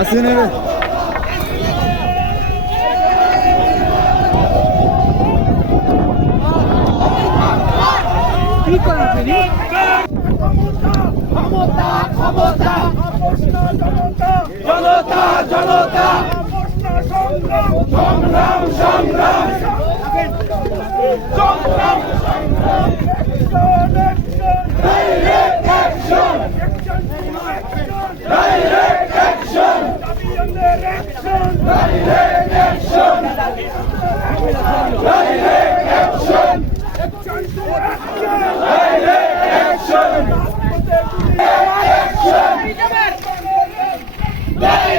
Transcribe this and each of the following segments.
হাসিনের ক্ষমতা ক্ষমতা জনতা জনতা সংগ্রাম সংগ্রাম সংগ্রাম direct action direct action direct action direct action direct action direct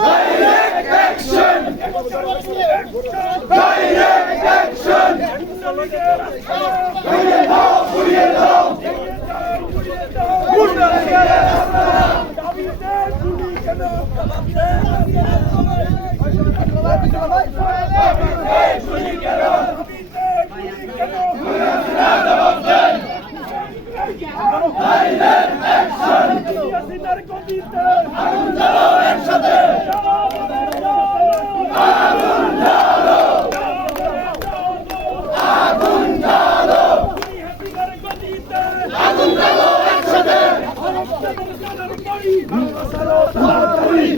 action direct action direct action ঘুরিয়ে দাও ঘুরিয়ে দাও আগুন জ্বালাও একসাথে আগুন জ্বালো আগুন জ্বালো আগুন জ্বালো একসাথে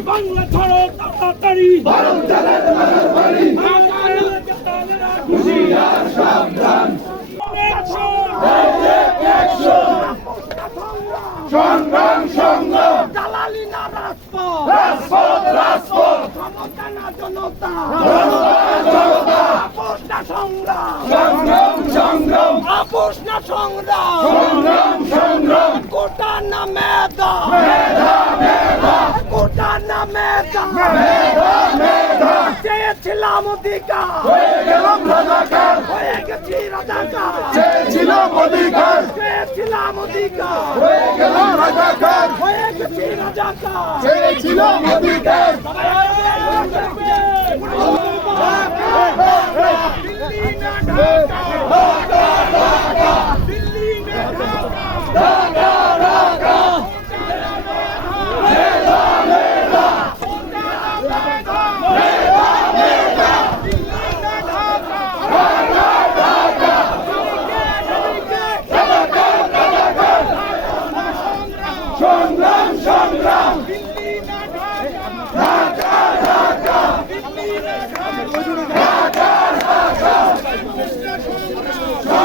বাংলা ছাড়ো তাড়াতাড়ি ভারত চালাতে মারার বাড়ি হুঁশিয়ার সাবধান ডাইরেক্ট অ্যাকশন সংগ্রাম সংগ্রাম দালালি না রাজপথ রাজপথ রাজপথ ক্ষমতা না জনতা জনতা জনতা আপোষ না সংগ্রাম সংগ্রাম সংগ্রাম আপোষ না সংগ্রাম সংগ্রাম সংগ্রাম কোটা না মেধা মেধা মেধা কোটা না মেধা মেধা মেধা চেয়েছিলাম অধিকার হয়ে গেলাম রাজাকার হয়ে গেছি রাজাকার চেয়েছিলাম অধিকার চেয়েছিলাম অধিকার হয়ে গেলাম রাজাকার হয়ে গেছি রাজাকার চেয়েছিলাম অধিকার সংগ্রাম সংগ্রাম ঢাকা ঢাকা ঢাকা ঢাকা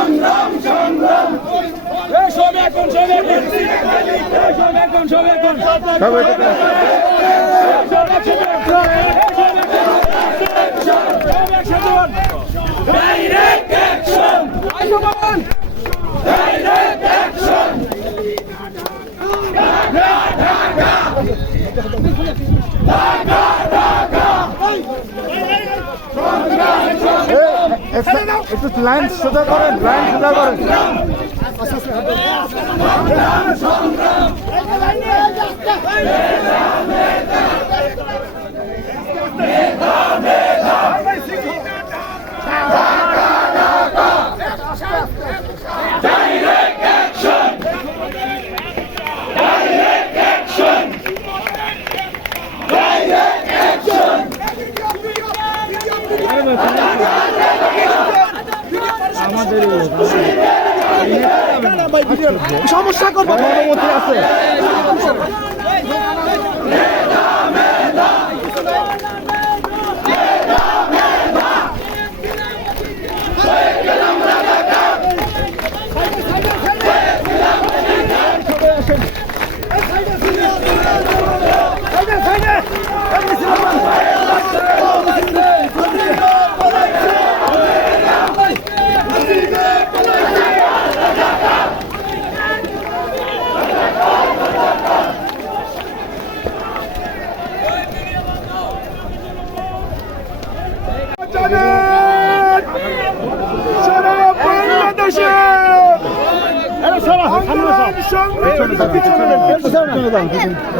সংগ্রাম সংগ্রাম direct action direct action Dhaka Dhaka Dhaka Dhaka সংগ্রাম একটু লাইন সোজা করেন লাইন সোজা করেন সংগ্রাম মেধা মেধা ঢাকা ঢাকা সমস্যা করবো অনুমতি আছে সারা বাংলাদেশে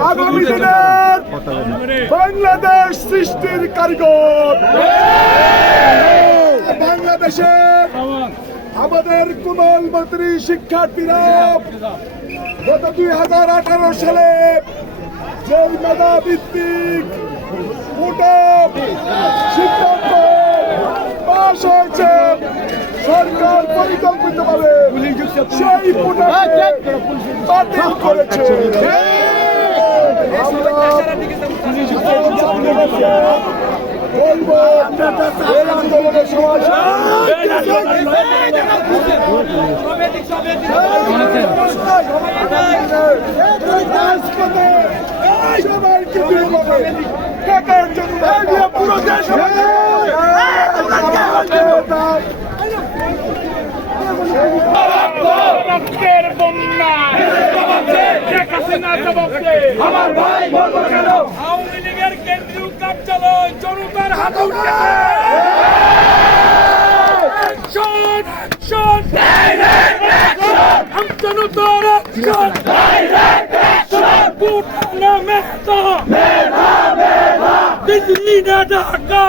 আগামী দিনের বাংলাদেশ সৃষ্টির কারিগর বাংলাদেশে আমাদের কোমলমতি শিক্ষার্থীরা গত 2018 সালে যে মেধাভিত্তিক কোটা সিদ্ধান্ত পাশ হয়েছে সরকার পরিকল্পিতভাবে সেই কোটাকে বাতিল করেছে। আমরা বলবো এই আন্দোলনের সময় সবাইকে পুরো দেশ আমার ভাই বলবো কেন আওয়ামী লীগের কেন্দ্রীয় কার্যালয় জনতার হাতে উঠেছে জনতার দিল্লি না ঢাকা